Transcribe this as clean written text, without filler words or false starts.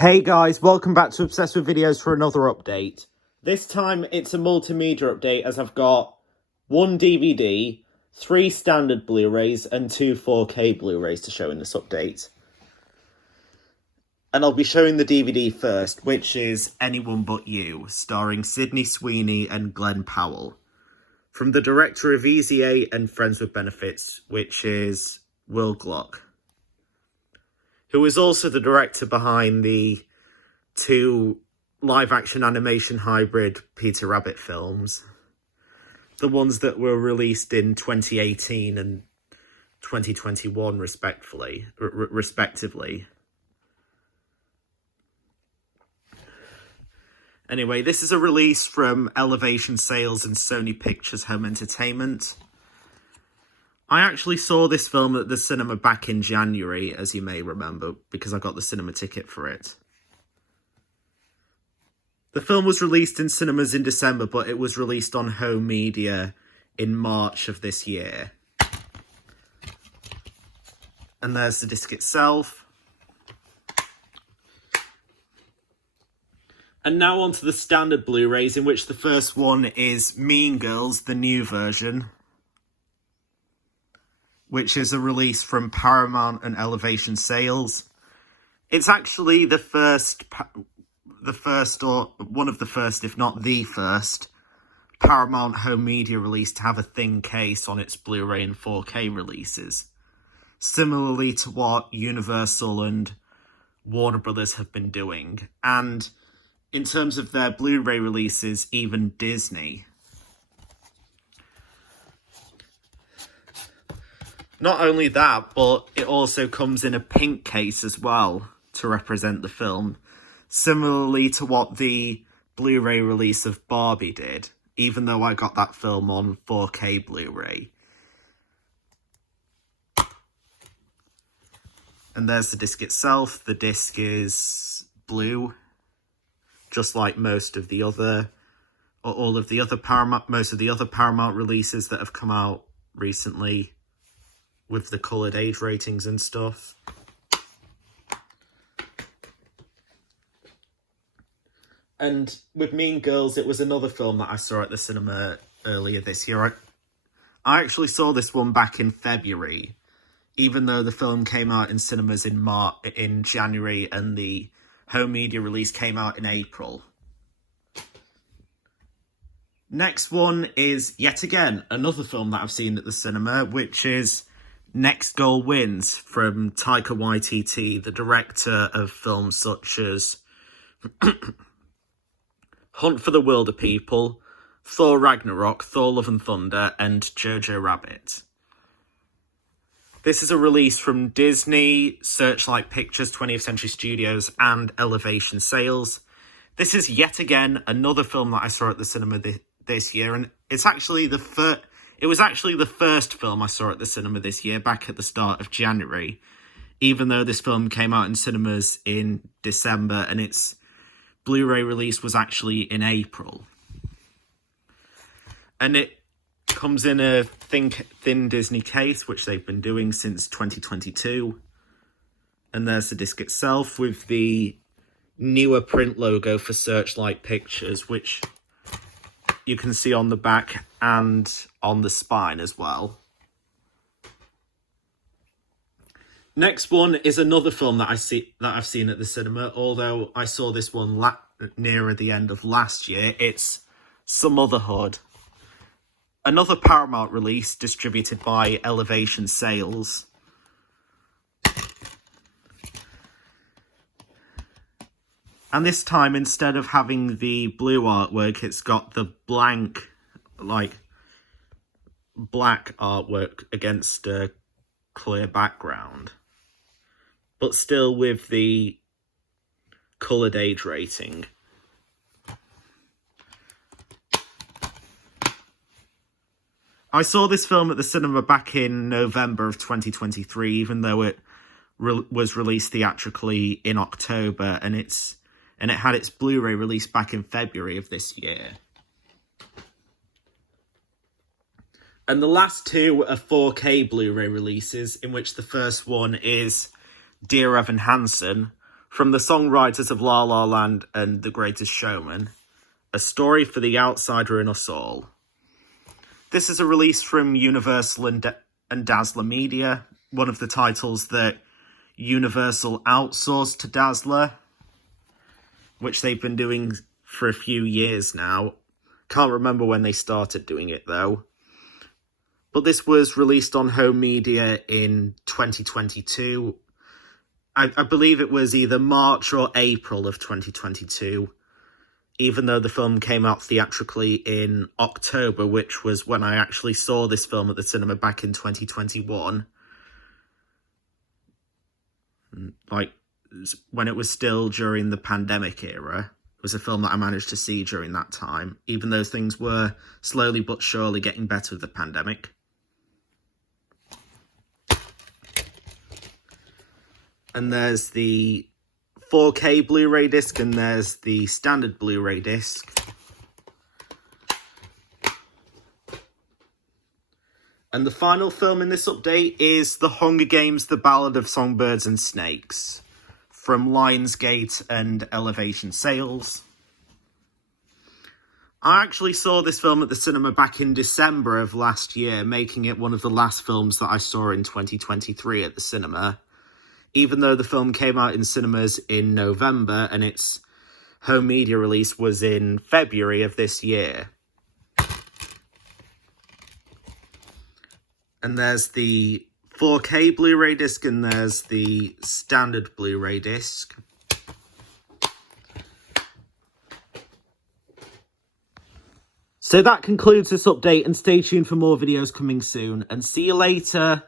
Hey guys, welcome back to Obsessed with Videos for another update. This time it's a multimedia update as I've got one DVD, 3 standard Blu-Rays and 2 4K Blu-Rays to show in this update. And I'll be showing the DVD first, which is Anyone But You, starring Sydney Sweeney and Glenn Powell. From the director of Easy A and Friends with Benefits, which is Will Gluck, who is also the director behind the 2 live-action animation hybrid Peter Rabbit films. The ones that were released in 2018 and 2021, respectively. Anyway, this is a release from Elevation Sales and Sony Pictures Home Entertainment. I actually saw this film at the cinema back in January, as you may remember, because I got the cinema ticket for it. The film was released in cinemas in December, but it was released on home media in March of this year. And there's the disc itself. And now on to the standard Blu-rays, in which the first one is Mean Girls, the new version, which is a release from Paramount and Elevation Sales. It's actually the first, or one of the first, if not the first, Paramount home media release to have a thin case on its Blu-ray and 4K releases, similarly to what Universal and Warner Brothers have been doing. And in terms of their Blu-ray releases, even Disney. Not only that, but it also comes in a pink case as well to represent the film, similarly to what the Blu-ray release of Barbie did, even though I got that film on 4K Blu-ray. And there's the disc itself. The disc is blue, just like most of the other Paramount releases that have come out recently, with the coloured age ratings and stuff. And with Mean Girls, it was another film that I saw at the cinema earlier this year. I actually saw this one back in February, even though the film came out in cinemas in January and the home media release came out in April. Next one is, yet again, another film that I've seen at the cinema, which is Next Goal Wins from Taika Waititi, the director of films such as Hunt for the Wilder People, Thor Ragnarok, Thor Love and Thunder, and Jojo Rabbit. This is a release from Disney, Searchlight Pictures, 20th Century Studios, and Elevation Sales. This is yet again another film that I saw at the cinema this year, and it's actually it was actually the first film I saw at the cinema this year, back at the start of January, even though this film came out in cinemas in December and its Blu-ray release was actually in April. And it comes in a thin Disney case, which they've been doing since 2022. And there's the disc itself with the newer print logo for Searchlight Pictures, which you can see on the back and on the spine as well. Next one is another film that I've seen at the cinema, although I saw this one nearer the end of last year. It's Some Other Hood, another Paramount release distributed by Elevation Sales. And this time, instead of having the blue artwork, it's got the black artwork against a clear background, but still with the coloured age rating. I saw this film at the cinema back in November of 2023, even though it was released theatrically in October, and it had its Blu-ray release back in February of this year. And the last two are 4K Blu-ray releases, in which the first one is Dear Evan Hansen, From the songwriters of La La Land and The Greatest Showman, A Story for the Outsider in Us All. This is a release from Universal and Dazzler Media, one of the titles that Universal outsourced to Dazzler, which they've been doing for a few years now. Can't remember when they started doing it, though. But this was released on home media in 2022. I believe it was either March or April of 2022, even though the film came out theatrically in October, which was when I actually saw this film at the cinema back in 2021. Like, when it was still during the pandemic era. It was a film that I managed to see during that time, even though things were slowly but surely getting better with the pandemic. And there's the 4K Blu-ray disc, and there's the standard Blu-ray disc. And the final film in this update is The Hunger Games: The Ballad of Songbirds and Snakes, from Lionsgate and Elevation Sales. I actually saw this film at the cinema back in December of last year, making it one of the last films that I saw in 2023 at the cinema. Even though the film came out in cinemas in November and its home media release was in February of this year. And there's the 4K Blu-ray disc and there's the standard Blu-ray disc. So that concludes this update, and stay tuned for more videos coming soon, and see you later.